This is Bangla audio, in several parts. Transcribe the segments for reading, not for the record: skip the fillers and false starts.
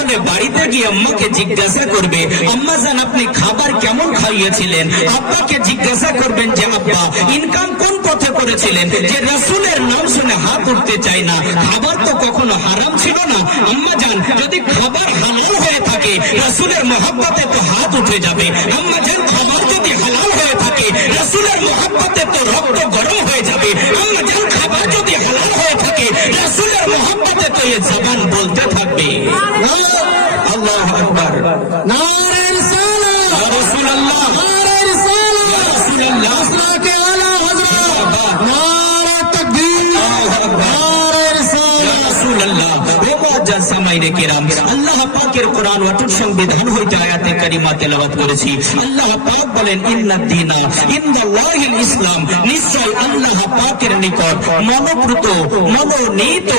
তাহলে বাড়িতে গিয়ে আম্মাকে জিজ্ঞাসা করবে, আম্মা জান আপনি খাবার কেমন খাইয়েছিলেন। আব্বাকে জিজ্ঞাসা করবেন যে আব্বা ইনকাম কোন পথে করেছিলেন, যে রাসূলের নাম শুনে হাত উঠতে চায় না। খাবার তো কখনো হারাম ছিল না। আম্মা জান যদি খাবার হালাল হয়ে থাকে রাসূলের মহব্বতে তো হাত উঠে যাবে। আম্মা জান খাবার যদি হালাল হয়ে থাকে রাসূলের মহব্বতে তো রক্ত গরম হয়ে যাবে। আম্মা জান খাবার যদি হালাল হয়ে থাকে রাসূলের মহব্বতে তো এই জবান বলতে থাকবে আল্লাহু আকবার, নারে রিসালাত, ইয়া রাসূলুল্লাহ, নারে রিসালাত, ইয়া রাসূলুল্লাহ, আসলাকে আলা হযরত, নারে তাকবীর, নারে রিসালাত। রাসূলুল্লাহ। ও মুআজ্জাজ সামাইনে কিরাম, আল্লাহ পাকের কোরআন অটুট সংবিধান হইতে আয়াতে কারিমা তেলাওয়াত করেছি। আল্লাহ পাক বলেন ইন্নাদ দীনা ইনদাল্লাহিল ইসলাম, নিশ্চয় আল্লাহ পাকের নিকট মনোপ্রত মনোনীত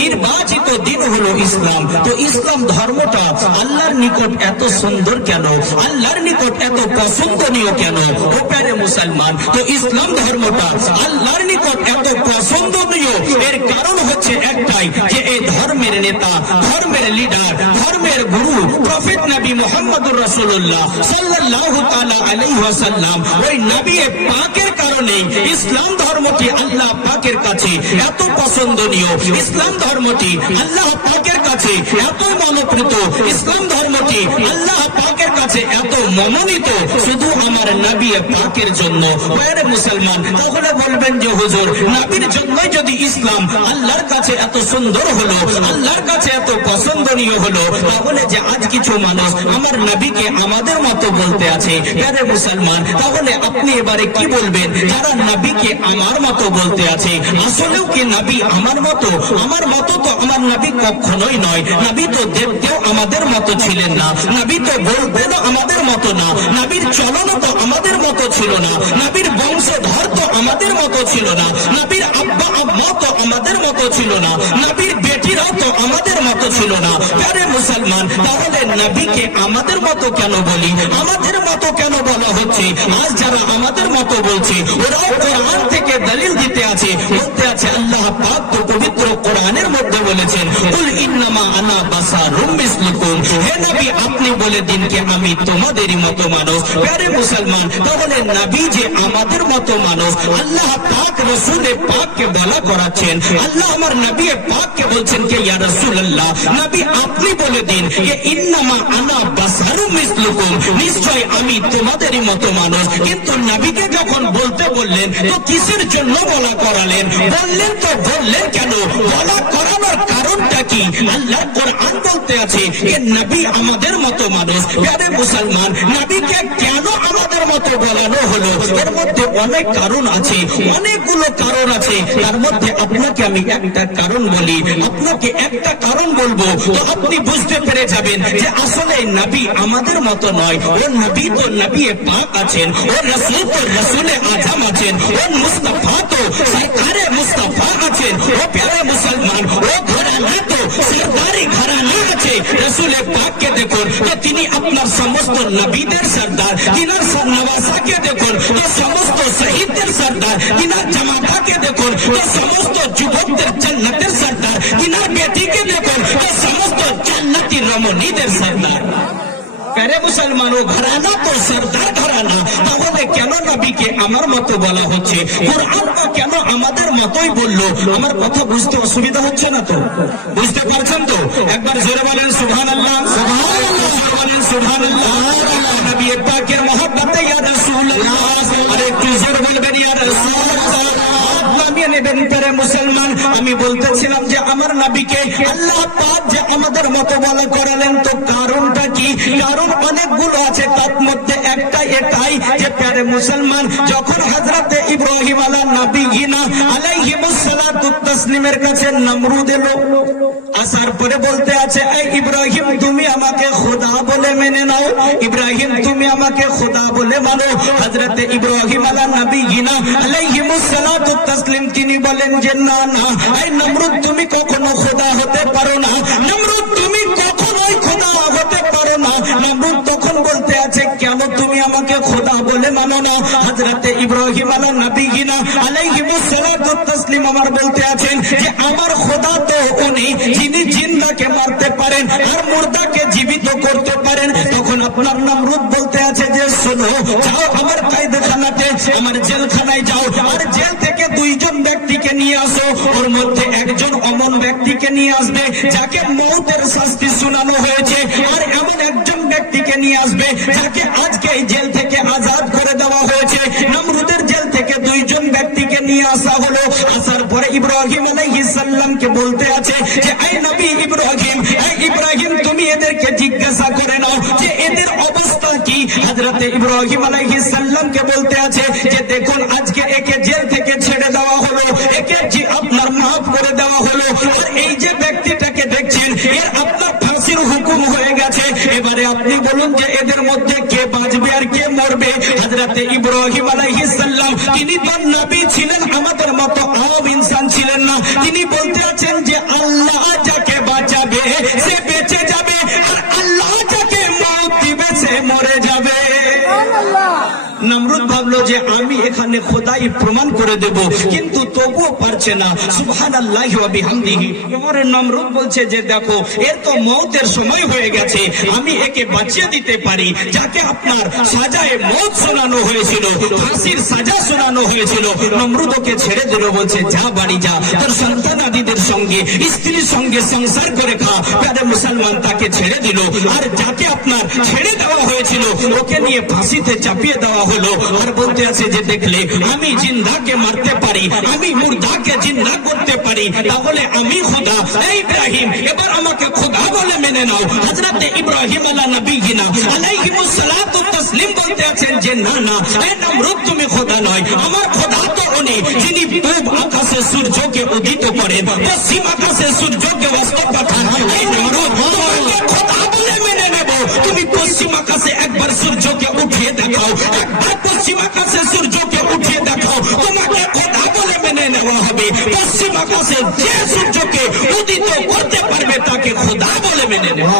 নির্বাচিত দিন হলো ইসলাম। তো ইসলাম ধর্মটা আল্লাহর নিকট এত সুন্দর কেন, আল্লাহর নিকট এত পছন্দনীয় কেন? ও প্যারে মুসলমান, তো ইসলাম ধর্মটা আল্লাহর নিকট এত পছন্দনীয় এর কারণ হচ্ছে একটাই, যে এই ধর্মের নেতা, ধর্মের লিডার, ধর্মের গুরু প্রফেট নবী মুহাম্মদুর রাসূলুল্লাহ সাল্লাল্লাহু তাআলা আলাইহি ওয়াসাল্লাম, ওই নবী পাকের কারণে ইসলাম ধর্মটি আল্লাহ পাকের কাছে এত পছন্দনীয়, ইসলাম ধর্মটি আল্লাহ পাকের কাছে এত মনোপ্রীত, ইসলাম ধর্মটি আল্লাহ পাকের কাছে এত মনোনীত শুধু আমার নবী পাকের জন্য। ওরে মুসলমান, তাহলে বলবেন যে হুজুর নবীর জন্যই যদি ইসলাম আল্লাহর কাছে এত সুন্দর হলো, আল্লাহর কাছে এত পছন্দনীয় হলো, তাহলে যে আজ কিছু মানুষ আমার নবীকে আমাদের মতো বলতে আছে, আরে মুসলমান তাহলে আপনি এবারে কি বলবেন যারা নবীকে আমার মতো বলতে আছে? আসলেও কি নবী আমার মতো? আমার মতো তো আমার নবী কখনোই নয়। নবী তো দেখতেও আমাদের মতো ছিলেন না, নবী তো বলতেও আমাদের মতো না, নবীর চলন তো আমাদের মতো ছিল না, নবীর বংশধর তো আমাদের মতো ছিল না, নবীর আব্বা আম্মা তো আমাদের মতো ছিল না, নবীর বেটিরাও তো আমাদের মতো ছিল না। আরে মুসলমান, তাহলে নবীকে আমাদের মতো কেন বলি, আমাদের মতো কেন বলা হচ্ছে? আজ যারা আমাদের মতো বলছে ওরাও কোরআন থেকে দলিল দিতে আছে, বলতে আছে আল্লাহ পাক তো পবিত্র কোরআনের মধ্যে বলেছেন কুল ইন্নামা আনা বাশারুম মিসলুকুম, হে নবী আপনি বলে দিন যে আমি তোমাদেরই মতো মানুষ। আরে মুসলমান, তাহলে নবী যে আমাদের মতো মানুষ, আল্লাহ পাক রাসূলে পাককে বলা করাচ্ছেন, আল্লাহ আমার নবী পাককে বলছেন যে ইয়া রাসূলুল্লাহ নবী আপনি বলে দিন যে ইন্নামা আনা বাশারুম মিসলুকুম, নিশ্চয় আমি তোমাদেরই মতো মানুষ। কিন্তু নবীকে যখন বলতে বললেন তো কিসের জন্য বলা করালেন? বললেন তো বললেন কেন? বলা করানোর কারণটা কি? আল্লাহ কোরআন বলতে আছে যে নবী আমাদের মতো মানুষ। আরে মুসলমান, নবীকে কেন আমাদের মতো বলানো হলো? এর মধ্যে অনেক কারণ আছে, অনেকগুলো কারণ আছে। তার মধ্যে আপনাকে আমি একটা কারণ বলি, আপনাকে একটা কারণ বলবো, তো আপনি বুঝতে পেরে যাবেন যে আসলে নবী আমাদের মতো নয়। ও নবী তো নবী পাক আছেন, ও রাসূল তো রাসূলে আজম আছেন, ও মুস্তাফা তো সরকারে মুস্তাফা আছেন। ও প্যারে মুসলমান, ও ঘরানা তো সরকারি ঘরানা আছে। রাসূলে পাককে দেখুন তো তিনি আপনার সমস্ত নবীদের সরদার, তিনার নওয়াসাকে দেখুন তো সমস্ত শহীদদের সরদার, তিনার জামাতাকে দেখুন তো সমস্ত যুবকদের জান্নাতের সরদার, তিনার বেটিকে দেখুন তো সমস্ত জান্নাতি রমণীদের সরদার। প্যারে মুসলমান, ও ঘরানা তো সরদার ঘরানা। তাহলে কেন নবীকে আমার মতো বলা হচ্ছে? কোরআনটা কেন আমাদের মতোই বললো? আমার কথা বুঝতে অসুবিধা হচ্ছে না তো? বুঝতে পারছেন তো? একবার জোরে বলেন সুবহানাল্লাহ, সুবহানাল্লাহ, বলেন সুবহানাল্লাহ। নবী পাকের মহব্বতে ইয়া রাসূলুল্লাহ, আরে একটু জোরে বলবেন ইয়া রাসূলুল্লাহ। নামিয়ে নেবেন প্যারে মুসলমান। আমি বলতেছিলাম যে আমার নবীকে আল্লাহ পাক যে আমাদের মতো বলা করালেন, তো কারণটা কি? কারণ অনেকগুলো আছে, তার মধ্যে একটা এটাই যে প্যারে মুসলমান যখন হযরতে ইব্রাহিম আলাইহিস সালাতু তাসলিমের কাছে নমরুদ এলো, আসার পরে বলতে আছে এই ইব্রাহিম তুমি আমাকে খোদা বলে মেনে নাও, ইব্রাহিম তুমি আমাকে খোদা বলে মানো। হযরতে ইব্রাহিম আলাইহিস সালাতু তাসলিম তিনি বলেন যে না না, এই নমরুদ তুমি কখনো খোদা হতে পারো না, নমরুদ তুমি কখনোই খোদা হতে পারো না। নমরুদ তখন বলতে আছে কেন তুমি আমাকে খোদা বলে মানো না? হযরতে ইব্রাহিম আলাইহিস সালাতু তাসলিম আমার বলতে আছেন যে আমার খোদা তো উনি যিনি জিন্দাকে মারতে পারেন আর মুর্দাকে জীবিত করতে পারেন, তখন আপনার নমরুদ বলতে আছে যে শোনো, যাও আমার কায়দাখানাতে, আমার জেলখানায় যাও, আর জেল থেকে দুইজন ব্যক্তিকে নিয়ে আসো, ওর মধ্যে একজন অমন ব্যক্তিকে নিয়ে আসবে যাকে মৌতের শাস্তি শোনানো হয়েছে, আর এমন একজন ব্যক্তিকে নিয়ে আসবে যাকে আজকে এই জেল থেকে আজাদ করে দেওয়া হয়েছে। নমরুদের জেল থেকে দুইজন ব্যক্তিকে নিয়ে আসা হলো। আসার পরে ইব্রাহিম আলাইহিস সালামকে বলতে আছে যে এই নবী ইব্রাহিম, এই ইব্রাহিম তুমি এদেরকে জিজ্ঞাসা করে নাও যে এদের অবস্থা কি। হযরতে ইব্রাহিম আলাইহিস সালামকে বলতে আছে যে দেখুন আজকে একে জেল থেকে ছেড়ে দেওয়া হলো, একে আপনার মাফ করে দেওয়া হলো, আর এই যে ব্যক্তিটাকে দেখছেন এর আপনার ফাঁসির হুকুম হয়ে গেছে। এবারে আপনি বলুন যে এদের মধ্যে কে বাঁচবে আর কে মরবে। হযরতে ইব্রাহিম আলাইহিস সালাম তিনি তো নবী ছিলেন, আমাদের মতো আম ইনসান ছিলেন না। তিনি বলতে আছেন যে আল্লাহ যাকে বাঁচাবে সে বেঁচে যাবে, আর আল্লাহ যাকে মওত দিবে সে মরে যাবে। নমরুদ ভাবলো যে আমি এখানে খোদাই প্রমাণ করে দেব, কিন্তু তবুও পারছে না। সুবহানাল্লাহি ওয়া বিহামদিহি। এবারে নমরুদ বলছে যে দেখো এর তো মওতের সময় হয়ে গেছে, আমি একে বাঁচিয়ে দিতে পারি। যাকে আপনার সাজায়ে মওত শোনানো হয়েছিল, ফাঁসির সাজা শোনানো হয়েছিল, নমরুদ ওকে ছেড়ে দিল, বলছে যা বাড়ি যা, তোর সন্তানাদিদের সঙ্গে স্ত্রীর সঙ্গে সংসার করে খা। প্যারে মুসলমান তাকে ছেড়ে দিল, আর যাকে আপনার ছেড়ে দেওয়া হয়েছিল ওকে নিয়ে ফাঁসিতে চাপিয়ে দেওয়া হলো। আর বলতে আছে যে দেখলে আমি জিন্দাকে মারতে পারি, আমি মুর্দাকে জিন্দা করতে পারি, তাহলে আমি খোদা। এই ইব্রাহিম এবার আমাকে খোদা বলে মেনে নাও। হযরতে ইব্রাহিম আলা নবিয়িনা আলাইহিমুস সালাতু তাসলিম বলতে আছেন যে না না, এই নমরুদ তুমি খোদা নয়, আমার খোদা তো উনি যিনি পূব আকাশে সূর্যকে উদিত করেন, পশ্চিম আকাশে সূর্যকে অস্ত পাঠান। এই নমরুদ তোমাকে খোদা বলে মেনে নেব। তুমি পশ্চিম আকাশে একবার সূর্যকে উঠিয়ে দেখাও, একবার পশ্চিম আকাশে সূর্যকে উঠিয়ে দেখাও, তোমাকে খোদা বলে মেনে নেওয়া হবে। পশ্চিম আকাশে যে সূর্যকে উদিত করতে পারবে তাকে খোদা বলে মেনে নেওয়া।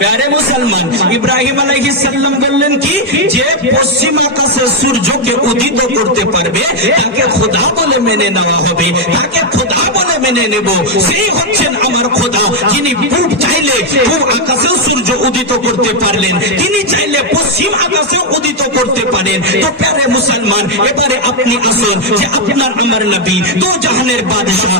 প্যারে মুসলমান, ইব্রাহিম আলাইহিস সালাম বললেন কি যে পশ্চিম আকাশে সূর্যকে উদিত করতে পারবে তাকে খোদা বলে মেনে নেওয়া হবে, তাকে খোদা বলে মেনে নেব। সেই হচ্ছেন আমার খোদা, যিনি পূব চাইলে পূব আকাশেও সূর্য উদিত করতে পারলেন, তিনি চাইলে পশ্চিম আকাশেও উদিত করতে পারেন। তো প্যারে মুসলমান, এবারে আপনি আসুন যে আপনার আমার নবী দো জাহানের বাদশাহ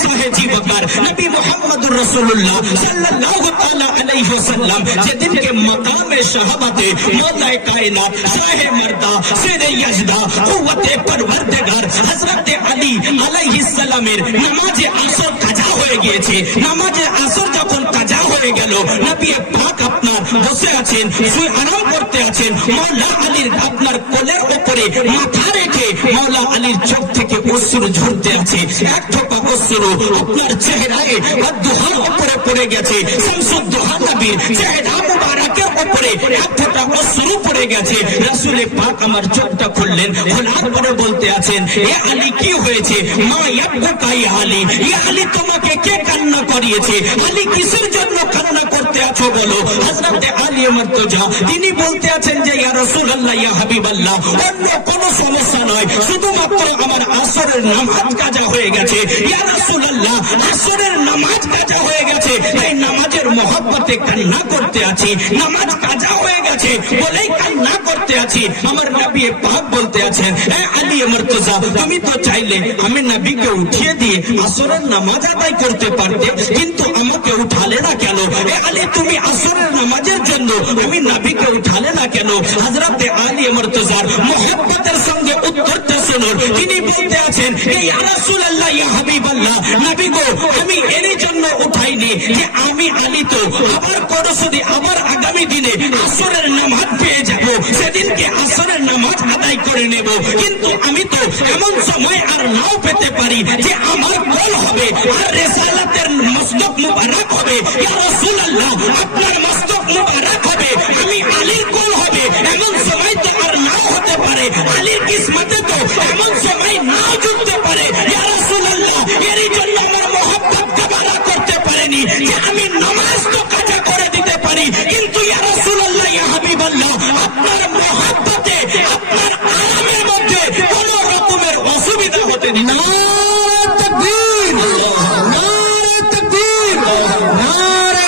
শাহে জীবকার নবী মুহাম্মদুর রাসূলুল্লাহ সাল্লাল্লাহু তাআলা আলাইহি ওয়াসাল্লাম যেদিনকে মাকামে শাহাদাতে মওলায়ে কায়নাত শাহে মর্দা শেরে ইয়াজদা কুওয়াতে পরওয়ারদিগার হযরতে আলী আলাইহিস সালামের নামাজে আসর কাজা হয়ে গিয়েছে। নামাজে আসর যখন কাজা হয়ে গেল, নবী পাক আপনার বসে আছেন, শুয়ে আরাম করতে আছেন, মওলা আলীর আপনার কোলের উপরে মাথা রেখে মওলা আলীর চোখ থেকে অশ্রু ঝরতে আছে। এক ঠোপা অশ্রু আপনার চেহারায় দুহার উপরে পড়ে গেছে। শামসুদ্দোহা নবীর চেহারা মুবারকের উপরে এক ফোঁটা অশ্রু পড়ে গেছে। রাসূল পাক আমার চোখটা খুললেন, খোলার পরে বলতে আছেন এ আলী কি হয়েছে? মা ইয়াবকুকা ইয়া আলী, ইয়া আলী তোমাকে কে কান্না করিয়েছে? আলী কিসের জন্য কান্না করতে আছো বলো? হযরতে আলী মুর্তজা তিনি বলতে আছেন যে ইয়া রাসূলুল্লাহ ইয়া হাবিবাল্লাহ, অন্য কোনো সমস্যা নয়, শুধুমাত্র আমার আসরের নামাজ কাজা হয়ে গেছে। ইয়া রাসূলুল্লাহ আসরের নামাজ কাজা হয়ে গেছে, তাই নামাজের মহব্বতে কান্না করতে আছি, নামাজ কাজা হয়ে গেছে বলেই কান্না করতে আছি। আমার নবী পাক বলতে আছেন এ আলী মুর্তজা, তুমি তো চাইলে আমি নবীকে উঠিয়ে দিয়ে আসরের নামাজ আদায় করতে পারতে, কিন্তু আমাকে উঠালে না কেন? এ আলী তুমি আসরের নামাজের জন্য আমি নবীকে উঠালে না কেন? হযরতে আলী মুর্তজার মহব্বতের সঙ্গে উত্তরটা শুনুন। তিনি বলতে আছেন ইয়া রাসূলুল্লাহ ইয়া হাবিবাল্লাহ, নবী গো আমি এর জন্য উঠাইনি যে আমি আলী তো আবার করসদি আবার আগামী দিনে আসরের নামাজ পেয়ে যাব, সেদিনকে আসরের নামাজ আদায় করে নেব, কিন্তু আমি তো এমন সময় আর নাও পেতে পারি যে আমার কোল হবে আর রিসালাতের মস্তক মুবারক হবে। ইয়া রাসূলুল্লাহ আপনার মস্তক মুবারক হবে, আমি আলীর কোল হবে, এমন সময় তো আর নাও হতে পারে, আলীর কিসমতে তো এমন সময় নাও জুটতে পারে। ইয়া রাসূলুল্লাহ এরই জন্য আমার মহব্বত কাবারা করতে পারেনি যে আমি নামাজ তো কাজা করে দিতে পারি, কিন্তু ইয়া রাসূলুল্লাহ ইয়া হাবিবাল্লাহ আপনার মহব্বতে আপনার আরামের মধ্যে কোনো রকমের অসুবিধা হতে দিন না। নারে তাকবীর, নারে তাকবীর, নারে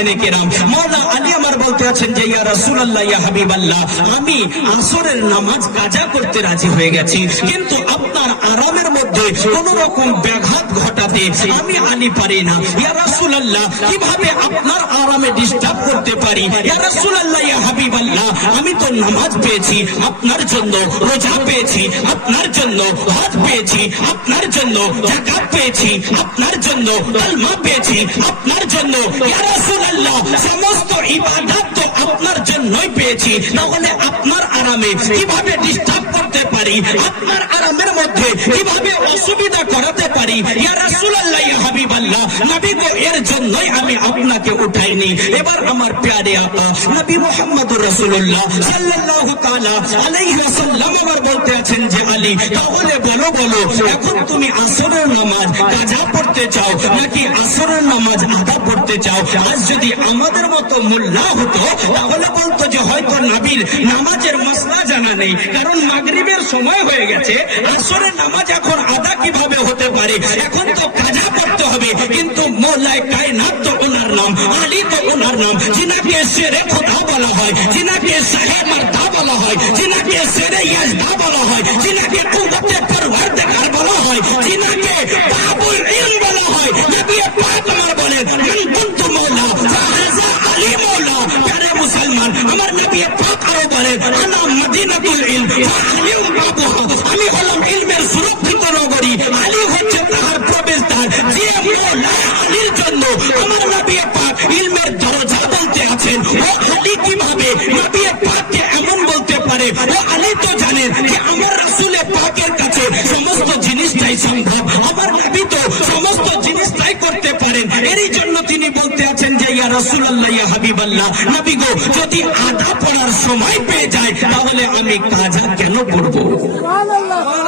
সামাইনে কেরাম, মাওলা আলী আমার বলতে আছেন যে ইয়া রাসূলুল্লাহ ইয়া হাবিবাল্লাহ, আমি আসরের নামাজ কাজা করতে রাজি হয়ে গেছি, কিন্তু আপনার আরামের মধ্যে কোন রকম ব্যাঘাত ঘটাতে আমি আলী পারি না। ইয়া রাসূলুল্লাহ, কিভাবে আপনার আরামে ডিস্টার্ব করতে পারি? ইয়া রাসূলুল্লাহ ইয়া হাবিবাল্লাহ, আমি তো নামাজ পেয়েছি আপনার জন্য, রোজা পেয়েছি আপনার জন্য, হজ পেয়েছি আপনার জন্য, যাকাত পেয়েছি আপনার জন্য, কালমা পেয়েছি আপনার জন্য। ইয়া রাসূলুল্লাহ, সমস্ত ইবাদত তো আপনার জন্যই পেয়েছি, তাহলে আপনার আরামে কিভাবে ডিস্টার্ব করতে পারি? আপনার আরামের মধ্যে কিভাবে অসুবিধা করাতে পারি? ইয়া রাসূলুল্লাহ ইয়া হাবিবাল্লাহ, নবী গো, এর জন্যই আমি আপনাকে উঠাইনি। এবার আমার প্যারে আকা নবী মুহাম্মদুর রাসূলুল্লাহ সাল্লাল্লাহু তাআলা আলাইহি ওয়াসাল্লাম আমার বলতে আছেন যে আলী, তাহলে বলো এখন তুমি আসরের নামাজ কাজা পড়তে চাও নাকি আসরের নামাজ আদা পড়তে চাও? আজ যদি আমাদের মতো মোল্লা হতো তাহলে বলতো যে হয়তো নবীর নামাজের মাসলা জানা নেই, কারণ মাগরিবের সময় হয়ে গেছে, আসরের নামাজ এখন আদা কিভাবে হতে পারে? এখন তো কাজা পড়তে হবে। কিন্তু মৌলায়ে কায়নাত তো ওনার নাম, আলী তো ওনার নাম, যিনাকে শেরে খোদা বলা হয়, যিনাকে শাহে মারদা বলা হয়, যিনাকে শেরে ইয়াজদা বলা হয়, যিনাকে কুওয়াতে পরওয়ারদিগার বলা হয়, যিনাকে বাবুল ইলম বলা হয়। নবী পাক আমার বলেন, মান কুনতু মাওলা ফাহাযা আলী মাওলা। প্যারে মুসলমান, আমার নবী পাক আরো বলেন, আনা মদিনাতুল ইলম ওয়া আলিউম বাবুহা, আমি হলাম ইলমের সুরক্ষিত নগরী, আলী হচ্ছে তার প্রবেশদ্বার। যে মাওলা আলীর জন্য আমার নবী পাক ইলমের দরজা বলতে আছেন, ও আলী কিভাবে নবী পাককে এমন বলতে পারে? ও আলী তো জানেন যে আমার রাসূল পাকের কাছে সমস্ত জিনিসটাই সম্ভব, আমার নবী তো সমস্ত জিনিসটাই করতে পারেন। এরই জন্য তিনি বলতে আছেন যে ইয়া রাসূলুল্লাহ ইয়া হাবিবাল্লাহ, নবী গো, যদি আদা পড়ার সময় পেয়ে যায় তাহলে আমি কাজা কেন করব?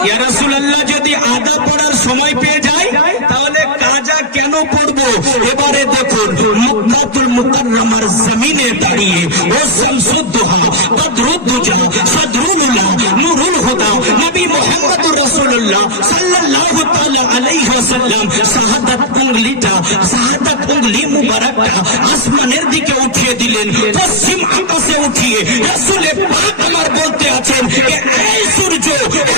ইয়া রাসূলুল্লাহ, যদি আদা পড়ার সময় পেয়ে যায় তাহলে কাজা কেন করব? এবারে দেখুন, মক্কাতুল মুকাররমার জমিনে দাঁড়িয়ে ও শামসুদ্দোহা, বদরুদ্দুজা, সদরুল্লাহ, নূরুল হুদা, নবী মুহাম্মদুর রাসূলুল্লাহ সাল্লাল্লাহু তাআলা আলাইহি ওয়াসাল্লাম শাহাদাত উংলি মুবারাকটা আসমানের দিকে উঠিয়ে দিলেন, পশ্চিম আকাশে উঠিয়ে রাসূল পাক আমার বলতে আছেন যে এই সূর্য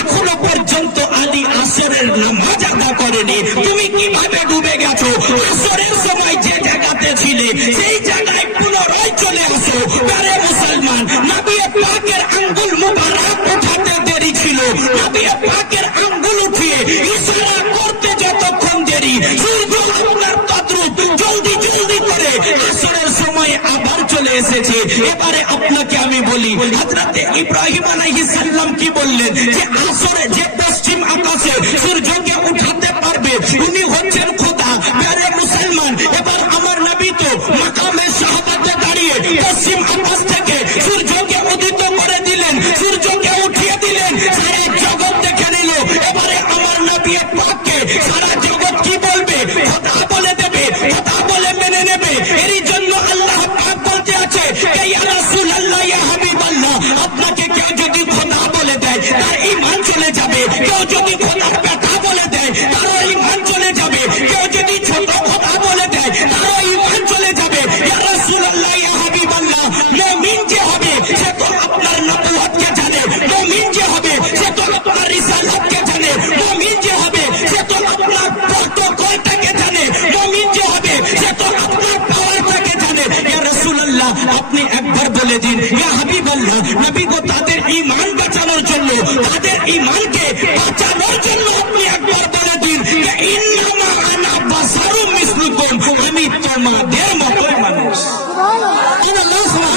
এখনো পর্যন্ত আলী আসরের নামাজ আদা করেনি, তুমি কিভাবে ডুবে গেছো? আসরের সময় যে জায়গাতে ছিলে সেই জায়গায় পুনরায় চলে আসো। প্যারে মুসলমান, নবী পাকের আঙ্গুল মুবারক উঠাতে দেরি ছিল, নবী পাকের আঙ্গুল উঠিয়ে ইশারা করতে যতক্ষণ দেরি, সূর্য আপনার তদ্রুপ জলদি করে আসরের সময় আবার চলে এসেছে। এবারে আপনাকে আমি বলি, হযরত ইব্রাহিম আলাইহিস সালাম কি বললেন? যে আসরে যে পশ্চিম আকাশে সূর্যকে উঠাতে পারবে উনি হচ্ছেন খোদা। প্যারে মুসলমান, এবার আমার নবী তো মাকামে শাহাদাতে দাঁড়িয়ে পশ্চিম আকাশ থেকে সূর্যকে উদিত করে দিলেন, সূর্যকে উঠিয়ে দিলেন, সারা জগৎ দেখে নিল। এবারে আমার নবী পাককে সারা জগৎ কি বলবে? খোদা বলে দেবে, খোদা বলে মেনে নেবে। এরই জন্য আল্লাহ পাক বলতে আছে, ইয়া রাসূলুল্লাহ ইয়া হাবিবাল্লাহ, আপনাকে কেউ যদি খোদা বলে দেয় তার ঈমান চলে যাবে, কেউ যদি খোদার বেটা বলে দেয় তার ঈমান চলে যাবে, কেউ যদি ছোট খোদা বলে দেয় তার ঈমান চলে যাবে। ইয়া রাসূলুল্লাহ ইয়া হাবিবাল্লাহ, মুমিন যে হবে সে তো আপনার নবুয়তকে জানে, মুমিন যে হবে সে তো আপনার রিসালাতকে জানে, মুমিন যে হবে সে তো আপনার প্রটোকলটাকে জানে, মুমিন যে হবে সে তো আপনার পাওয়ারটাকে জানে। ইয়া রাসূলুল্লাহ, আপনি একবার বলে দিন, ইয়া হাবিবাল্লাহ, নবী গো, তাদের ঈমান বাঁচানোর জন্য, তাদের ঈমানকে বাঁচানোর জন্য আপনি একবার বলে দিন যে ইন্নামা আনা বাশারুম মিসলুকুম, আমি তোমাদের মতোই মানুষ,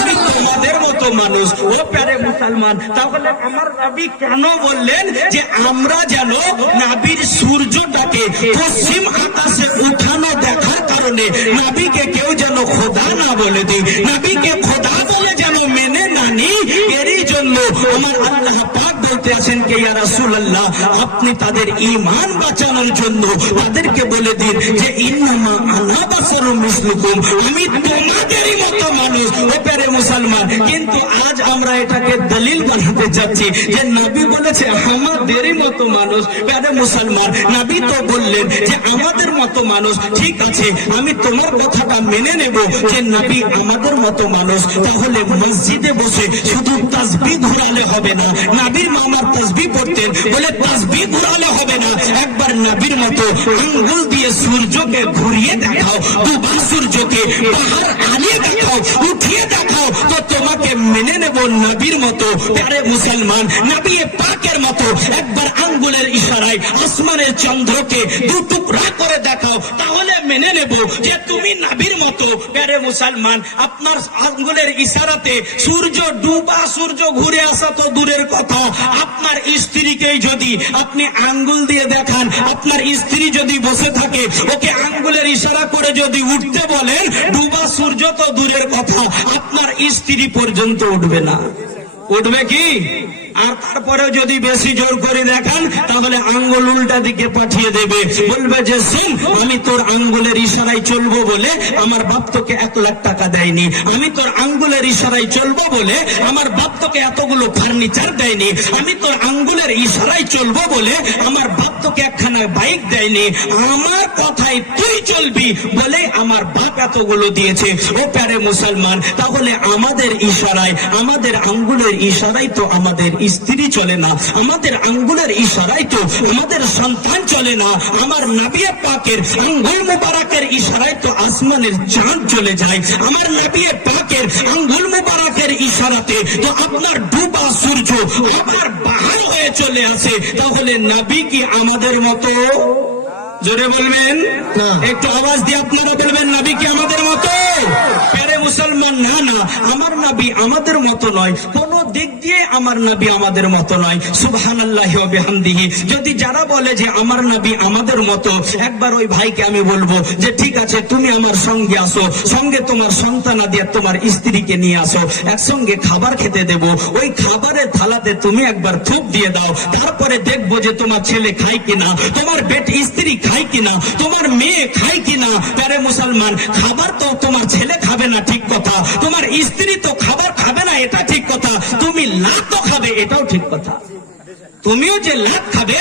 আমি তোমাদের মতো মানুষ। ও প্যারে মুসলমান, তাহলে আমার নবী কেন বললেন যে আমরা যেন নবীর সূর্যটাকে পশ্চিম আকাশে উঠানো দেখার কারণে নবীকে কেউ যেন খোদা না বলে দিই, নবীকে খোদা বলে যেন মেনে না নিই। এরই জন্য আমার আল্লাহ পাক বলতে বলতে আছেন কে ইয়া রাসূলুল্লাহ, আপনি তাদের ঈমান বাঁচানোর জন্য তাদেরকে বলে দিন যে ইন্নামা আনা বাশারুম মিসলুকুম, আমি তোমাদেরই মতো মানুষ। ও প্যারে মুসলমান, কিন্তু আজ আমরা এটাকে দলিল বানাতে চাচ্ছি যে নবী বলেছে আমাদেরই মতো মানুষ। প্যারে মুসলমান, নবী তো বললেন যে আমাদের মতো মানুষ, ঠিক আছে আমি তোমার কথাটা মেনে নেব যে নবী আমাদের মতো মানুষ। তাহলে মসজিদে বসে শুধু তাসবিহ ঘোরালে হবে না। নবীর মামার তাসবিহ পড়তেন, বলে তাসবিহ ঘোরালে হবে না, একবার নবীর মতো আঙ্গুল দিয়ে সূর্যকে ঘুরিয়ে দেখাও, দুবার সূর্যকে বাহার আনিয়ে দেখাও, উঠিয়ে দেখাও, তো তোমাকে মেনে নেব নবীর মতো। প্যারে মুসলমান, নবী পাকের মতো একবার আঙ্গুলের ইশারায় আসমানের চন্দ্রকে দু টুকরা করে দেখাও, তাহলে মেনে নেব যে তুমি নবীর মতো। প্যারে মুসলমান, আপনার আঙ্গুলের ইশারাতে সূর্য ডুবা সূর্য ঘুরে আসা তো দূরের কথা, আপনার স্ত্রীকেই যদি আপনি আঙ্গুল দিয়ে দেখান, আপনার স্ত্রী যদি বসে থাকে ওকে আঙ্গুলের ইশারা করে যদি উঠতে বলেন, ডুবা সূর্য তো দূরের কথা, আপনার স্ত্রী পর্যন্ত উঠবে না। উঠবে কি? আর তারপরেও যদি বেশি জোর করে দেখান তাহলে আঙ্গুল উল্টা দিকে পাঠিয়ে দেবে, বলবে যে শোন, আমি তোর আঙ্গুলের ইশারায় চলবো বলে আমার বাপ তোকে 1 লাখ টাকা দেয়নি, আমি তোর আঙ্গুলের ইশারায় চলবো বলে আমার বাপ তোকে এতগুলো ফার্নিচার দেয়নি, আমি তোর আঙ্গুলের ইশারায় চলবো বলে আমার বাপ তোকে একখানা বাইক দেয়নি, আমার কথায় তুই চলবি বলে আমার বাপ এতগুলো দিয়েছে। ও প্যারে মুসলমান, তাহলে আমাদের ইশারায়, আমাদের আঙ্গুলের ইশারায় তো আমাদের স্ত্রী চলে না, আমাদের আঙ্গুলের ইশারায় তো আমাদের সন্তান চলে না, আমার নবী পাকের আঙ্গুল মুবারকের ইশারায় তো আসমানের চাঁদ চলে যায়, আমার নবী পাকের আঙ্গুল মুবারকের ইশারাতে তো আপনার ডুবা সূর্য আবার বাহার হয়ে চলে আসে। তাহলে নবী কি আমাদের মতো? জোরে বলবেন, একটু আওয়াজ দিয়ে আপনারা বলবেন নবী কি আমাদের মতো? প্যারে মুসলমান, না না, আমার নবী আমাদের মতো নয়, কোন দিক দিয়ে আমার নবী আমাদের মতো নয়। সুবহানাল্লাহি ওয়া বিহামদিহি। যদি যারা বলে যে আমার নবী আমাদের মতো, একবার ওই ভাইকে আমি বলবো যে ঠিক আছে তুমি আমার সঙ্গে আসো, সঙ্গে তোমার সন্তান দিয়ে তোমার স্ত্রীকে নিয়ে আসো, একসঙ্গে খাবার খেতে দেব, ওই খাবারের থালাতে তুমি একবার থুপ দিয়ে দাও, তারপরে দেখবো যে তোমার ছেলে খায় কিনা, তোমার স্ত্রী খায় কিনা, তোমার মেয়ে খায় কিনা। প্যারে মুসলমান, খাবার তো তোমার ছেলে খাবে না ঠিক কথা, তোমার স্ত্রী তো খাবার খাবে না এটা ঠিক কথা, তুমি লাখ তো খাবে এটাও ঠিক কথা, তুমিও যে লাখ খাবে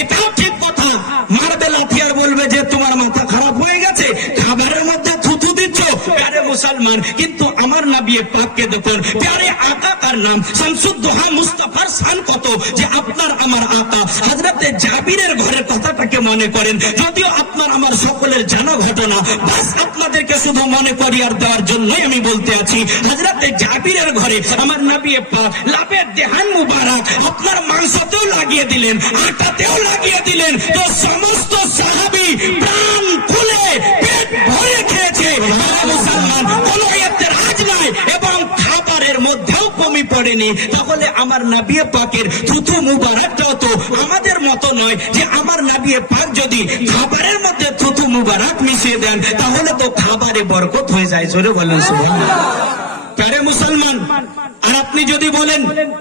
এটাও ঠিক কথা। মারবে লাঠি আর বলবে যে তোমার মাথা খারাপ হয়ে গেছে, খাবারের মধ্যে থুতু দিচ্ছ। প্যারে মুসলমান, কিন্তু আমার নবী পাককে দেখুন, প্যারে আকা কার নাম শামসুদ্দোহা মুস্তাফার শান কত, যে আপনার আমার আকা হযরতে জাবিরের ঘরের কথাটাকে মনে করেন, যদিও আপনার আমার সকলের জানা ঘটনা, বাস আপনাদেরকে শুধু মনে করিয়ে দেওয়ার জন্যই আমি বলতে আছি। হযরতে জাবিরের ঘরে আমার নবী পাক লাভের দেহান মুবারক আপনার মাংসতেও লাগিয়ে দিলেন, আটাতেও লাগিয়ে দিলেন, তো সমস্ত সাহাবী প্রাণ খুলে পেট ভরে খেয়েছে। মুসলমান, কোনো এতরাজ নাই এবং খাবারের মধ্যেও কমি পড়েনি। তাহলে আমার নবী পাকের থুতু মুবারকটাও তো আমাদের মতো নয় যে আমার নবী পাক যদি খাবারের মধ্যে থুতু মুবারক মিশিয়ে দেন তাহলে তো খাবারে বরকত হয়ে যায়। জোরে বলেন সুবহানাল্লাহ। প্যারে মুসলমান, আর আপনি যদি বলেন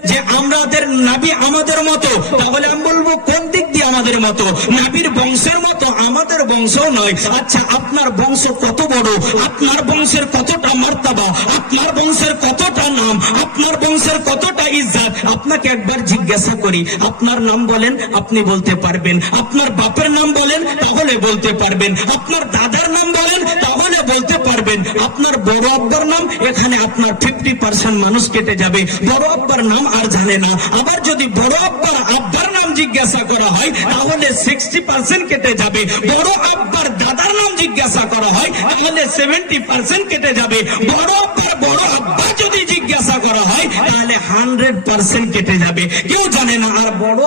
যে আমাদের নবী আমাদের মতো, তাহলে আমি বলবো কোন দিক দিয়ে আমাদের মতো? নবীর বংশের মতো আমাদের বংশ নয়। আচ্ছা, আপনার বংশ কত বড়, আপনার বংশের কতটা মর্তবা, আপনার বংশের কতটা নাম, আপনার বংশের কতটা ইজ্জত, আপনাকে একবার জিজ্ঞাসা করি, আপনার নাম বলেন, আপনি বলতে পারবেন, আপনার বাপের নাম বলেন, তাহলে বলতে পারবেন, আপনার দাদার নাম বলেন, তাহলে বলতে পারবেন, আপনার বড় আব্বার নাম, এখানে আপনার 50% মানুষ কেটে যাবে, বড় আব্বার নাম আর জানে না। আবার যদি বড় আব্বার নাম জিজ্ঞাসা করা হয় তাহলে 60% কেটে যাবে, বড় আব্বার দাদার নাম জিজ্ঞাসা করা হয় তাহলে 70% কেটে যাবে, বড় আব্বা যদি জিজ্ঞাসা করা হয় তাহলে 100% কেটে যাবে, কেউ জানে না। আর বড়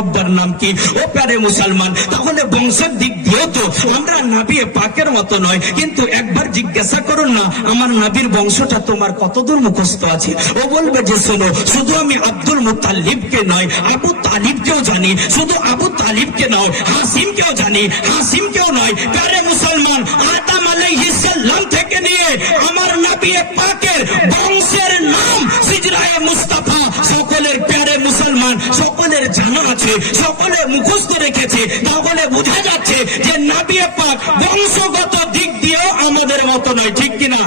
আব্বার নাম কি? ও প্যারে মুসলমান, তাহলে বংশের দিক দিয়েও তো আমরা নবী পাকের মতো নয়। কিন্তু একবার জিজ্ঞাসা করুন না, আমার নবীর বংশটা তোমার কতদূর মুখস্থ আছে? ও বলবে যে শোনো, শুধু আমি আব্দুল মুত্তালিবকে নয়, আবু তালিবকেও জানি, শুধু আবু তালিবকে নয়, হাসিমকেও জানি, হাসিমকেও নয়। প্যারে মুসলমান, আদম আলাইহিস সালাম থেকে নিয়ে আমার নবী পাকের বংশের নাম সিজরায়ে মুস্তাফা, সকলের প্যারে মুসলমান সকলের জানা আছে, সকলে মুখস্থ রেখেছে, তাহলে বোঝা যাচ্ছে যে নবী পাক বংশগত দিক দিয়েও আমাদের মতো নয়, ঠিক কিনা?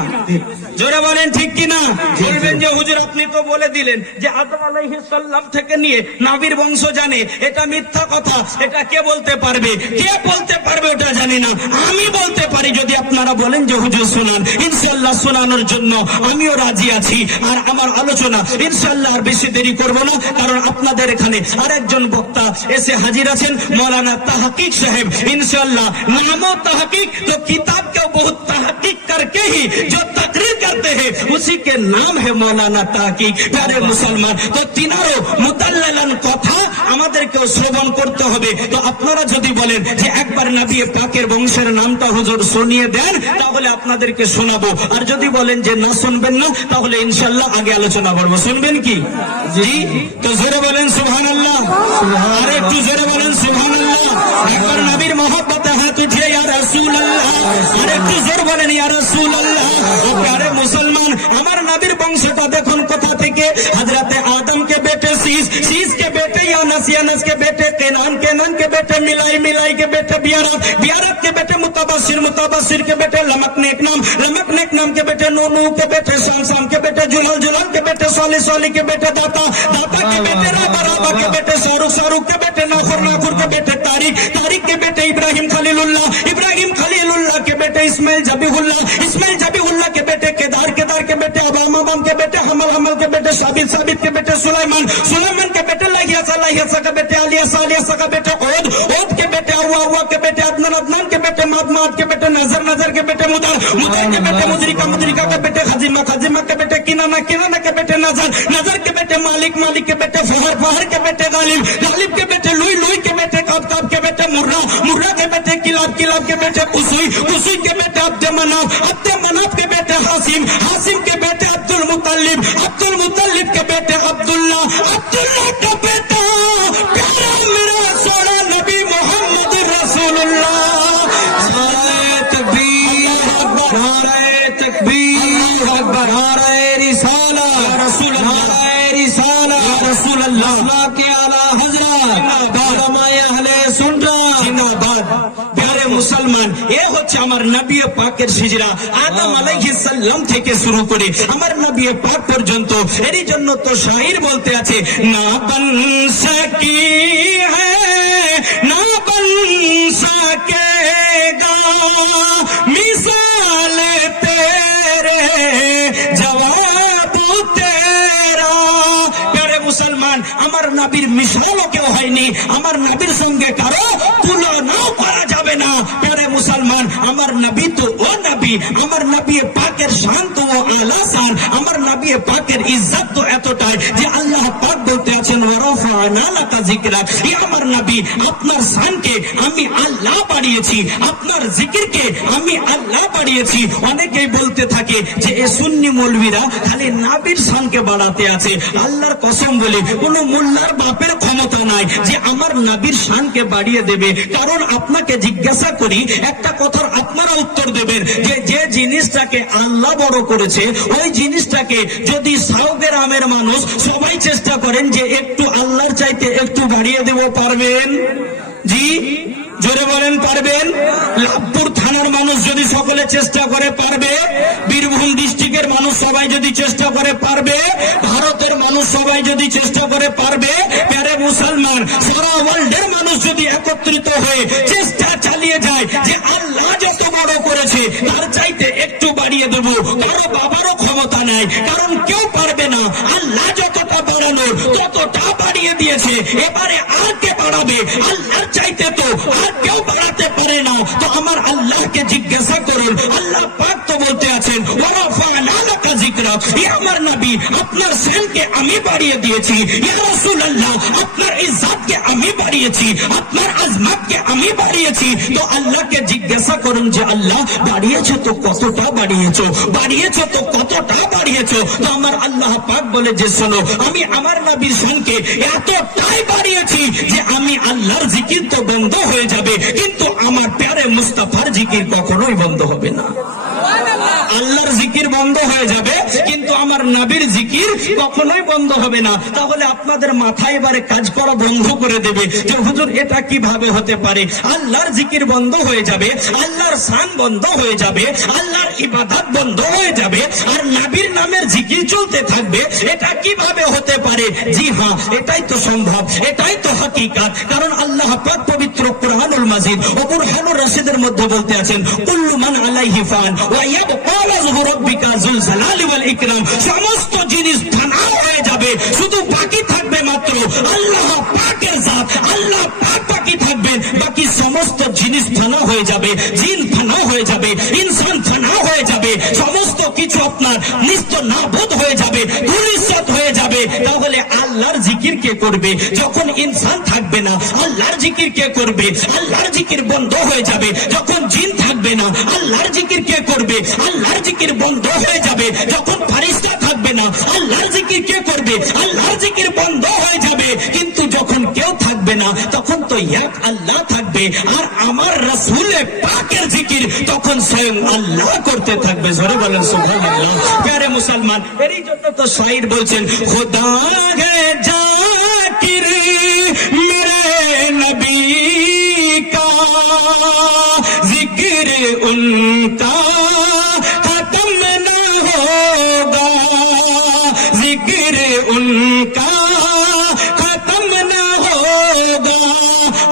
জোরে বলেন ঠিক কিনা? বলবেন যে হুজুর আপনি তো বলে দিলেন যে আদম আলাইহিস সালাম থেকে নিয়ে নবীর বংশ জানে, এটা মিথ্যা কথা। এটা কে বলতে পারবে? কে বলতে পারবে ওটা জানি না, আমি বলতে পারি। যদি আপনারা বলেন যে হুজুর শোনান, ইনশাআল্লাহ শোনানোর জন্য আমিও রাজি আছি। আর আমার আলোচনা ইনশাআল্লাহ আর বেশি দেরি করব না, কারণ আপনাদের এখানে আরেকজন বক্তা এসে হাজির আছেন, মৌলানা তাহকিক সাহেব। इंशाअल्लाह नामो तहकीक तो किताब के बहुत तहकीक करके ही जो तकरीर करते हैं उसी के नाम है मौलाना तहकीक। प्यारे मुसलमान, तो তিনারও মুতাল্লালান কথা আমাদেরকেও শ্রবণ করতে হবে। তো আপনারা যদি বলেন যে একবার নবী পাকের বংশের নামটা হুজুর শুনিয়ে দেন, তাহলে আপনাদেরকে শোনাবো। আর যদি বলেন যে না শুনবেন না, তাহলে ইনশাআল্লাহ আগে আলোচনা করবো। শুনবেন কি? জি, তো জোরে বলেন সুবহানাল্লাহ। আর একটু জোরে বলেন সুবহানাল্লাহ। একবার নবীর मोहब्बत हाथ उठे या रसूल अल्लाह, अरे একটু জোর বলেন ইয়া রাসূল আল্লাহ। ও প্যারে মুসলমান, আমার নবীর বংশটা দেখুন কোথা থেকে। হযরতে আদম के बेटे शीश, शीश के बेटे यानस, यानस के बेटे केनान, केनान के बेटे मिलाई, मिलाई के बेटे बियारत, बियारत के बेटे मुतबशिर, मुतबशिर के बेटे लमक नेक नाम, लमक नेक नाम के बेटे नूह, नूह के बेटे शाम, शाम के बेटे जुलाल, जुलाल के बेटे सालिह, सालिह के बेटे दाता, दाता के बेटे राबा, राबा के बेटे शाहरुख, शाहरुख के बेटे नाखुर, नाखुर के बेटे तारिक, तारिक के बेटे इब्राहिम खलीलुल्लाह, इब्राहिम खलीलुल्लाह के बेटे इस्माइल जबीहुल्लाह, इस्माइल जबीहुल्लाह के बेटे केदार, केदार के बेटे अबाम, अबाम के बेटे हमल, हमल के बेटे साबित, साबित के बेटे सुलाइमान, सुलाइमान के बेटे लहियासा, लहियासा के बेटे अलियासा, अलियासा के बेटे ओद, ओद के बेटे अव्वा, अव्वा के बेटे अदनान, अदनान के बेटे माद, माद के बेटे नजर, नजर के बेटे मुदर, मुदर के बेटे मुदरिका, मुदरिका के बेटे खजीमा, खजीमा के बेटे किनाना, किनाना के बेटे नजर, नजर के बेटे मालिक, मालिक के बेटे फहर, फहर के बेटे गालिब, गालिब के बेटे लुई, लुई के बेटे काब, काब के बेटे मुर्रा, मुर्रा के बेटे किलाब, किलाब के बेटे कुसुई, कुसुई के बेटे अब्द मनाफ, अब्द मनाफ के बेटे हासिम, हासिम के बेटे अब्दुल मुतल्लिब, अब्दुल मुतल्लिब के बेटे अब्दुल्लाह, अब्दुल्लाह का बेटा प्यारा मेरा सोना नबी मोहम्मद रसूलुल्लाह। नारे तकबीर, नारे तकबीर, नारे रिसाला, रसूल नारे रिसाला, रसूल अल्लाह के आला हजरत दारमाए अहले सुन्ना जिंदाबाद। प्यारे मुसलमान, এ হচ্ছে আমার নবী পাকের হিজরা, আদম আলাইহিস সালাম থেকে শুরু করে আমার নবী পাক পর্যন্ত। এরই জন্য তো শাইর বলতে আছে, না বন সকি হ্যায় না বন সকেগা মিসাল তেরে জবাব তেরা। প্যারে মুসলমান, আমার নবীর মিসালও কেউ হয়নি, আমার নবীর সঙ্গে কারো তুলনাও করা যাবে না। প্যারে মুসলমান, আমার নবী তো ও নবী, আমার নবী পাকের শান তো ও আলা শান, আমার নবী পাকের ইজ্জত তো এতটাই যে আল্লাহ পাক বলতে আছেন ওয়ারাফা'না লাকা যিকরাক। ই আমার নবী, আপনার শানকে আমি আল্লাহ বাড়িয়েছি, আপনার জিকিরকে আমি আল্লাহ বাড়িয়েছি। অনেকেই বলতে থাকে যে এ সুন্নি মৌলবীরা খালি নবীর শানকে বাড়াতে আছে। আল্লাহর কসম বলি, কোন মোল্লার বাপের ক্ষমতা নাই যে আমার নবীর শানকে বাড়িয়ে দেবে। কারণ আপনাকে জিজ্ঞাসা করি একটা কথার আপনারা উত্তর দেবেন যে যে জিনিসটাকে আল্লাহ বড় করেছে ওই জিনিসটাকে যদি সাউদের আমের মানুষ সবাই চেষ্টা করেন যে একটু আল্লাহর চাইতে একটু বাড়িয়ে দেব, পারবেন? জি জোরে বলেন পারবেন? লাভপুর থানার মানুষ যদি সকলে চেষ্টা করে পারবে? বীরভূম ডিস্ট্রিক্টের মানুষ সবাই যদি চেষ্টা করে পারবে? ভারতের মানুষ সবাই যদি চেষ্টা করে পারবে? প্যারে মুসলমান, সারা ওয়ার্ল্ডের মানুষ যদি একত্রিত হয়ে চেষ্টা চালিয়ে যায় যে আল্লাহ যত বড় করেছে তার চাইতে একটু বাড়িয়ে দেব, কারো বাবারও ক্ষমতা নাই, কারণ কেউ পারবে না। আল্লাহ যতটা বাড়ানোর ততটা বাড়িয়ে দিয়েছে, এবারে আর কে বাড়াবে? আল্লাহর চাইতে তো আর কেউ বাড়াতে পারে না। তো আমার আল্লাহকে জিজ্ঞাসা করুন, আল্লাহ পাক তো বলতে আছেন ওয়ারাফা'না লাকা যিকরাক। ই আমার নবী, আপনার শানকে আমি বাড়িয়ে দিয়েছি। ইয়া রাসূলুল্লাহ, আপনার ইজ্জতকে আমি বাড়িয়েছি, আপনার আজমতকে আমি বাড়িয়েছি। তো আল্লাহকে জিজ্ঞাসা করুন যে আল্লাহ বাড়িয়েছো তো কতটা বাড়িয়েছো, বাড়িয়েছো তো কতটা বাড়িয়েছো। তো আমার আল্লাহ পাক বলে যে শোনো, আমি আমার নবীর শানকে এতটাই বাড়িয়েছি যে আমি আল্লাহর জিকির তো বন্ধ হয়ে যাবে, কিন্তু আমার প্যারে মুস্তাফার জিকির কখনোই বন্ধ হবে না। আল্লাহর জিকির বন্ধ হয়ে যাবে কিন্তু কিন্তু আমার নবীর জিকির কখনোই বন্ধ হবে না। তাহলে আপনাদের মাথায় এবারে কাজ করা বন্ধ করে দেবে যে হুজুর এটা কিভাবে হতে পারে? আল্লাহর জিকির বন্ধ হয়ে যাবে, আল্লাহর শান বন্ধ হয়ে যাবে, আল্লাহর ইবাদত বন্ধ হয়ে যাবে, আর নবীর নামের জিকির চলতে থাকবে, এটা কিভাবে হতে পারে? জি হ্যাঁ, এটাই তো সম্ভব, এটাই তো হাকিকাত। কারণ আল্লাহ পাক পবিত্র কুরআনুল মাজিদ ও বুরহানুর রশিদের মধ্যে বলতে আছেন, কুল্লু মান আলাইহি ফান ওয়া ইয়াবকা ওয়াজহু রাব্বিকা যুল জালালি ওয়াল ইকরাম। সমস্ত জিনিস ফানা হয়ে যাবে, শুধু বাকি থাকবে মাত্র আল্লাহ পাকের জাত। আল্লাহ পাক বাকি থাকবেন, বাকি সমস্ত জিনিস ফানা হয়ে যাবে, জিন ফানা হয়ে যাবে, ইনসান ফানা হয়ে যাবে, সমস্ত কিছু আপনার নিস্ত নাবুদ হয়ে যাবে, ধূলিসাৎ হয়ে যাবে। তাহলে আল্লাহর জিকির কে করবে যখন ইনসান থাকবে না? আল্লাহর জিকির কে করবে? আল্লাহর জিকির বন্ধ হয়ে যাবে যখন জিন থাকবে না। আল্লাহর জিকির কে করবে? আল্লাহর জিকির বন্ধ হয়ে যাবে যখন ফারিস্তা থাকবে না। আল্লাহর জিকির কে করবে? আল্লাহর জিকির বন্ধ হয়ে যাবে। কিন্তু যখন কেউ থাকবে না তখন তো এক আল্লাহ থাকবে, আর আমার রাসূলে পাকের জিকির তখন স্বয়ং আল্লাহ করতে থাকবে। জোরে বলেন সুবহানাল্লাহ। প্যারে মুসলমান, এরই জন্য তো শাইর বলছেন, খোদা গে জাকির মেরে নবী কা जिक्र उनका खत्म न होगा, जिक्र उनका खत्म न होगा।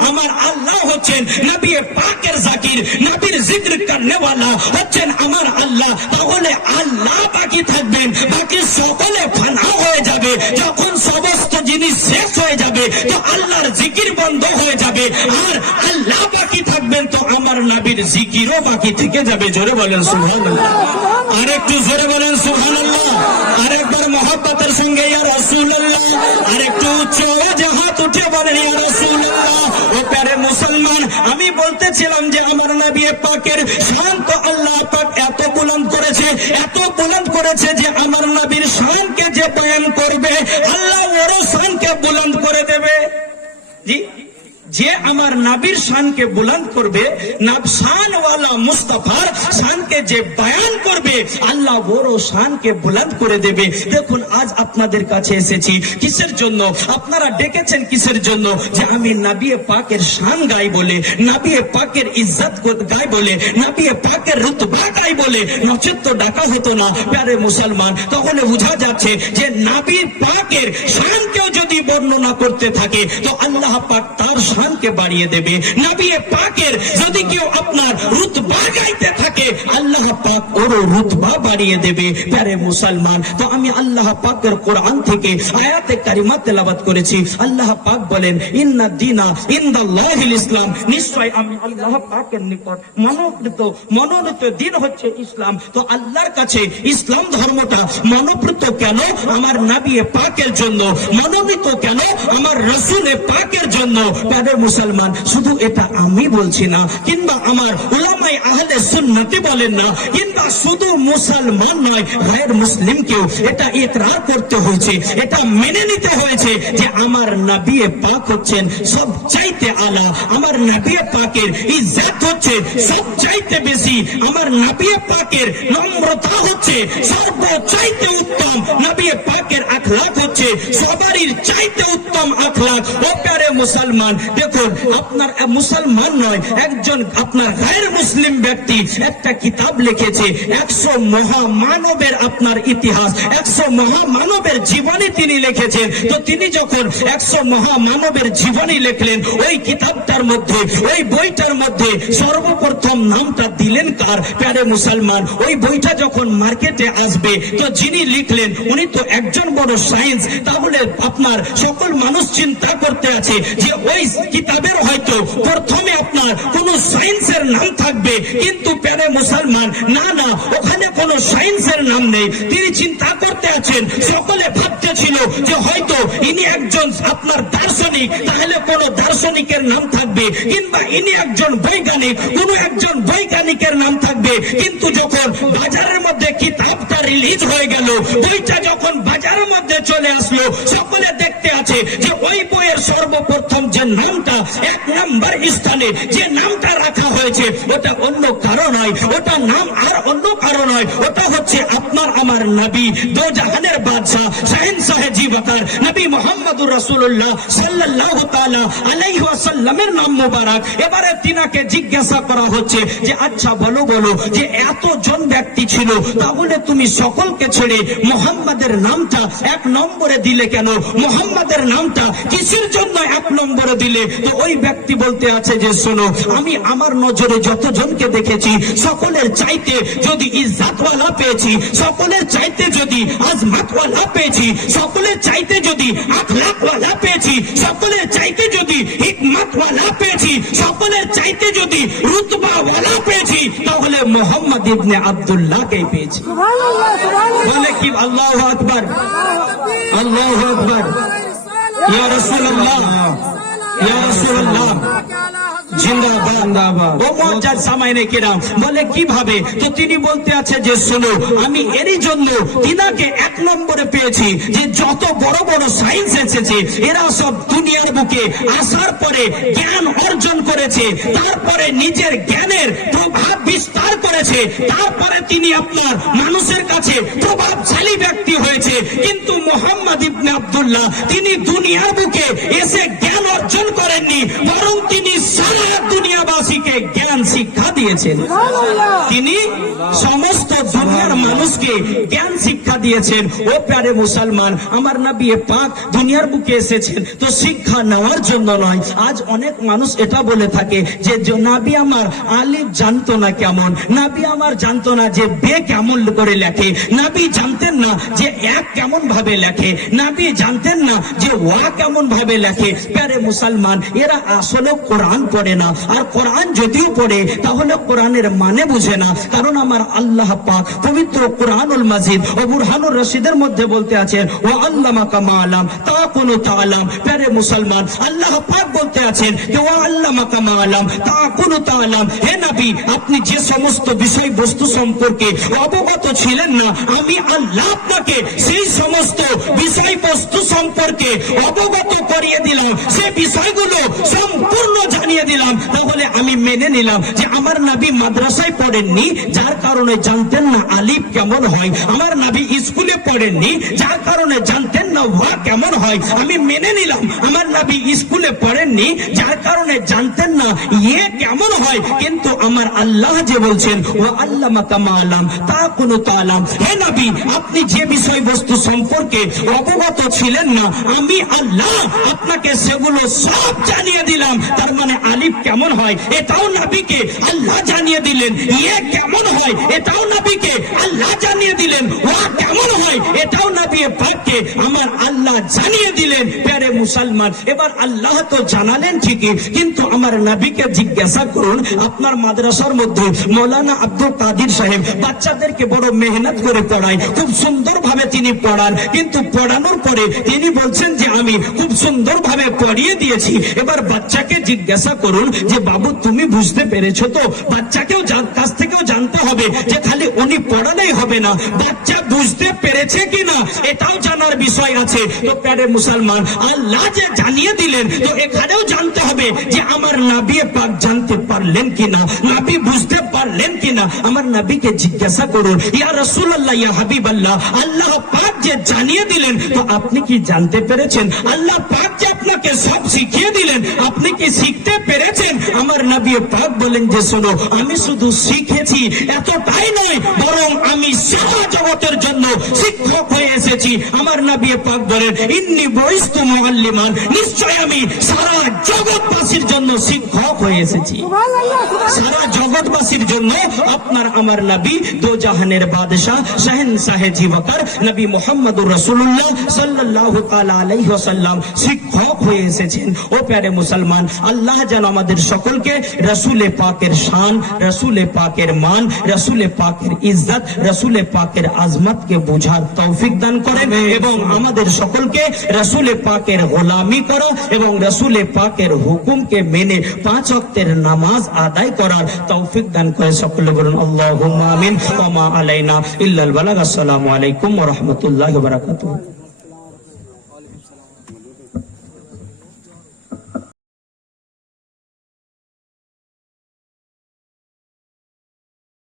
আমার আল্লাহ হচ্ছেন নবী পাকের জাকির, নবীর জিক্র করনে वाला হচ্ছেন আমার আল্লাহ। তাহলে আল্লাহ বাকি থাকবেন, বাকি সকলে ফানা হয়ে যাবে। যখন সমস্ত জিনিস শেষ হয়ে যাবে তো আল্লাহর জিকির বন্ধ হয়ে যাবে, আর আল্লাহ বাকি থাকবেন, তো আমার নবীর জিকিরও বাকি থেকে যাবে। জোরে বলেন সুবহানাল্লাহ। আর একটু জোরে বলেন সুবহানাল্লাহ। আর একবার মহব্বতের সঙ্গে ইয়া রাসূলুল্লাহ। আর একটু উচ্চ আওয়াজে হাত উঠে বলেন ইয়া রাসূলুল্লাহ। ও প্যারে মুসলমান, আমি বলতেছিলাম যে আমার নবী পাকের শান তো আল্লাহ পাক এত বুলন্দ করেছে, এত বুলন্দ করেছে যে আমার নবীর শানকে যে বয়ান করবে আল্লাহ ওর শানকে বুলন্দ করে দেবে। জি, যে আমার নবীর শানকে বুলন্দ করবে, শান ওয়ালা মুস্তাফার শানকে যে বয়ান করবে আল্লাহ বড় শানকে বুলন্দ করে দেবে। দেখুন আজ আপনাদের কাছে এসেছি কিসের জন্য? আপনারা ডেকেছেন কিসের জন্য? যে আমি নবী পাকের শান গাই বলে, নবী পাকের ইজ্জত গাই বলে, নবী পাকের রুতবা গাই বলে, নচেত তো ডাকা হতো না। প্যারে মুসলমান, তাহলে বোঝা যাচ্ছে যে নবী পাকের শানকেও যদি বর্ণনা করতে থাকে তো আল্লাহ পাক তার শানকে বাড়িয়ে দেবে। নবী পাকের যদি কেউ আপনার রুতবা গাইতে থাকে আল্লাহ পাক ওর রুতবা বাড়িয়ে দেবে। প্যারে মুসলমান, তো আমি আল্লাহ পাকের কোরআন থেকে আয়াতে কারিমা তেলাওয়াত করেছি। আল্লাহ পাক বলেন, ইন্না দীনা ইনদাল্লাহিল ইসলাম, নিশ্চয় আমি আল্লাহ পাকের নিকট মনোনীত দিন হচ্ছে ইসলাম। তো আল্লাহর কাছে ইসলাম ধর্মটা মনোনীত কেন? আমার নবী পাকের জন্য। মনোনীত কেন? আমার রাসূল পাকের জন্য। প্যারে মুসলমান, শুধু এটা আমি বলছি না, কিংবা আমার উলামায়ে আহলে সুন্নতি বলেন না, কিংবা শুধু মুসলমান নয়, গায়র মুসলিমকেও এটা ইকরার করতে হয়েছে, এটা মেনে নিতে হয়েছে যে আমার নবী পাক হচ্ছেন সবচাইতে আলা। আমার নবী পাকের ইজ্জত হচ্ছে সবচাইতে বেশি। আমার নবী পাকের নম্রতা হচ্ছে সর্বচাইতে উত্তম। নবী পাকের আখলাক হচ্ছে সবারই চাইতে উত্তম আখলাক। ও প্যারে মুসলমান, দেখুন আপনার মুসলমান নয়, একজন আপনার গায়র মুসলিম ব্যক্তি একটা কিতাব লিখেছে 100 মহামানবের আপনার ইতিহাস, 100 মহামানবের জীবনী তিনি লিখেছেন। তো তিনি যখন 100 মহামানবের জীবনী লিখলেন, ওই কিতাবটার মধ্যে, ওই বইটার মধ্যে সর্বপ্রথম নামটা দিলেন কার? প্যারে মুসলমান, ওই বইটা যখন মার্কেটে আসবে তো যিনি লিখলেন উনি তো একজন বড় সায়েন্স। তাহলে আপনার সকল মানুষ চিন্তা করতে আছে যে ওই কিতাবের হয়তো প্রথমে আপনার কোন সায়েন্সের নাম থাকবে, কিন্তু প্যারে মুসলমান না না, ওখানে কোন সায়েন্সের নাম নেই। তিনি চিন্তা করতে আছেন, সকলে ভাবতে ছিল যে হয়তো ইনি একজন আপনার দার্শনিক, তাহলে কোন দার্শনিকের নাম থাকবে, কিংবা ইনি একজন বৈজ্ঞানিক, কোন একজন বৈজ্ঞানিকের নাম থাকবে। কিন্তু যখন বাজারের মধ্যে কিতাবটা রিলিজ হয়ে গেল, বইটা যখন বাজারের মধ্যে চলে আসলো, সকলে দেখতে আছে যে ওই বইয়ের সর্বপ্রথম যে নামটা 1 নম্বর স্থানে যে নামটা রাখা হয়েছে ওটা অন্য কারো নয়, ওটা নাম আর অন্য কারো নয়, ওটা হচ্ছে আপনার আমার নবী, দো জাহানের বাদশা, শাহেনশাহ জি ওয়াকার নবী মুহাম্মদুর রাসূলুল্লাহ সাল্লাল্লাহু তাআলা আলাইহি ওয়াসাল্লামের নাম মোবারক। এবারে তিনাকে জিজ্ঞাসা করা হচ্ছে যে আচ্ছা বলো যে এতজন ব্যক্তি ছিল, তাহলে তুমি সকলকে ছেড়ে মুহাম্মাদের নামটা এক নম্বরে দিলে কেন? মুহাম্মাদের নামটা কিসের জন্য এক নম্বরে দিলে? তো ওই ব্যক্তি বলতে আছে যে শোনো, আমি আমার নজরে যতজনকে দেখেছি সকলের চাইতে যদি ইজ্জতওয়ালা পেয়েছি, সকলের চাইতে যদি আজমতওয়ালা পেয়েছি, সকলের চাইতে যদি আখলাকওয়ালা পেয়েছি, সকলের চাইতে যদি হিকমতওয়ালা পেয়েছি, সকলের চাইতে যদি রুতবাওয়ালা পেয়েছি, তাহলে মোহাম্মদ ইবনে আব্দুল্লাহকে পেয়েছি। বলে কি আল্লাহু আকবার, আল্লাহু আকবার, ইয়া রাসূলুল্লাহ, ইয়া রাসূলুল্লাহ, জিন্দাবাদ। ও মুআজ্জাজ সামাইনে কিরাম, বলে কিভাবে? তো তিনি বলতে আছে যে শোনো, আমি এরই জন্য তিনাকে এক নম্বরে পেয়েছি যে যত বড় বড় সায়েন্স এসেছে এরা সব দুনিয়ার বুকে আসার পরে জ্ঞান অর্জন করেছে, তারপরে নিজের জ্ঞানের প্রভাব বিস্তার করেছে, তারপরে তিনি আপনার মানুষের কাছে প্রভাবশালী ব্যক্তি হয়েছে। কিন্তু মুহাম্মদ ইবনে আব্দুল্লাহ তিনি দুনিয়ার বুকে এসে জ্ঞান অর্জন করেননি, বরং তিনি সারা দুনিয়াবাসীকে জ্ঞান শিক্ষা দিয়েছেন। তিনি সমস্ত দুনিয়ার মানুষকে জ্ঞান শিক্ষা দিয়েছেন। ও প্যারে মুসলমান, আমার নবী পাক দুনিয়ার বুকে এসেছেন তো শিক্ষা নেওয়ার জন্য নয়। আজ অনেক মানুষ এটা বলে থাকে যে নবী আমার আলিফ জানতো না কেমন, নবী আমার জানতো না যে বে কেমন করে লেখে, নবী জানতেন না যে এক কেমন ভাবে লেখে, নবী জানতেন না যে ওয়া কেমন ভাবে লেখে। প্যারে মুসলমান, এরা আসলে কোরআন পড়ে না, আর কোরআন যদিও পড়ে তাহলে কোরআনের মানে বুঝে না। কারণ আমার আল্লাহ পাক পবিত্র কোরআনুল মাজিদ ও বুরহানুর রশিদের মধ্যে বলতে আছেন ওয়া আল্লামাকা মা আলাম তাকুনু তাআলাম। প্যারে মুসলমান, আল্লাহ পাক বলতে আছেন যে ওয়া আল্লামাকা মা আলাম তাকুনু তাআলাম। হে নবী, আপনি যে সমস্ত বিষয়বস্তু সম্পর্কে অবগত ছিলেন না, আমি আল্লাহ আপনাকে সেই সমস্ত বিষয়বস্তু সম্পর্কে অবগত করিয়ে দিলাম, সেই বিষয়গুলো সম্পূর্ণ জানিয়ে দিলাম। তাহলে আমি মেনে নিলাম যে আমার নবী মাদ্রাসায় পড়েননি, যার কারণে জানতেন না আলিফ কেমন হয়। আমার নবী স্কুলে পড়েননি, যার কারণে জানতেন না ওয়া কেমন হয়। আমি মেনে নিলাম আমার নবী স্কুলে পড়েননি, যার কারণে জানতেন না ইয়ে কেমন হয়। কিন্তু আমার আল্লাহ যে বলছেন ওয়া আল্লামাকা মা আলাম তাকুনু তাআলাম, হে নবী আপনি যে বিষয়বস্তু সম্পর্কে অবগত ছিলেন না, আমি আল্লাহ আপনাকে সেগুলো সব জানিয়ে দিলাম। তার মানে আলিফ কেমন হয় এটাও নবীকে আল্লাহ জানিয়ে দিলেন, ইয়ে কেমন হয় এটাও নবীকে আল্লাহ জানিয়ে দিলেন, ওয়া কেমন হয় এটাও নবী পাককে আমার আল্লাহ জানিয়ে দিলেন। প্যারে মুসলমান, এবার আল্লাহ তো জানালেন ঠিকই, কিন্তু আমার নবীকে জিজ্ঞাসা করুন, আপনার মাদ্রাসার মধ্যে মৌলানা আব্দুল কাদির সাহেব বাচ্চাদেরকে বড় মেহনত করে পড়ায়, খুব সুন্দর ভাবে তিনি পড়ান, কিন্তু পড়ানোর পরে তিনি বলছেন যে আমি খুব সুন্দর ভাবে পড়িয়ে দিয়েছি। এবার বাচ্চাকে জিজ্ঞাসা করুন যে বাবু তুমি বুঝতে পেরেছো তো? বাচ্চাকেও কাছ থেকেও জানতে হবে যে খালি উনি পড়ালেই হবে না, বাচ্চা বুঝতে পেরেছে কিনা এটাও জানার বিষয় আছে। তো প্যারে মুসলমান, আল্লাহ যে জানিয়ে দিলেন তো এখানেও জানতে হবে যে আমার নবী পাক জানতে পারলেন কিনা, নবী বুঝতে পারলেন কিনা। আমার নবীকে জিজ্ঞাসা করুন, ইয়া রাসূলুল্লাহ, ইয়া হাবিবাল্লাহ, আল্লাহ পাক যে জানিয়ে দিলেন তো আপনি কি জানতে পেরেছেন? আল্লাহ পাক যে আপনাকে সব শিখিয়ে দিলেন, আপনি কি শিখতে পেরেছেন? আমার নবী পাক বলেন যে শোনো, আমি শুধু শিখেছি এতটাই নয়, বরং আমি সারা জগতের জন্য শিক্ষক হয়ে এসেছি। আমার নবী পাক বলেন ইন্নী বুইস্তু মুআল্লিমান, নিশ্চয় আমি সারা জগৎবাসীর জন্য শিক্ষক হয়ে এসেছি। সারা জগৎবাসীর জন্য আপনার আমার নবী দো জাহানের বাদশাহ শাহেনশাহ জি ওয়াকার নবী মুহাম্মদুর রাসূলুল্লাহ সাল্লাল্লাহু তাআলা আলাইহি ওয়াসাল্লাম শিক্ষক হয়ে এসেছেন। ও প্যারে মুসলমান, আল্লাহ যেন আমাদের সকলকে রাসূলে পাকের শান, রাসূলে পাকের মান, রাসূলে পাকের ইজ্জত, রাসূলে পাকের আজমতকে বোঝার তৌফিক দান করেন এবং আমাদের সকলকে রাসূলে পাকের গোলামি করা এবং রাসূলে পাকের হুকুমকে মেনে 5 ওয়াক্তের নামাজ আদায় করার তৌফিক দান করে। সকলে বলুন আল্লাহুম্মা আমিন। ওয়া মা আলাইনা ইল্লাল বালাগ। আসসালামু আলাইকুম ওয়া রাহমাতুল্লাহি ওয়া বারাকাতুহু।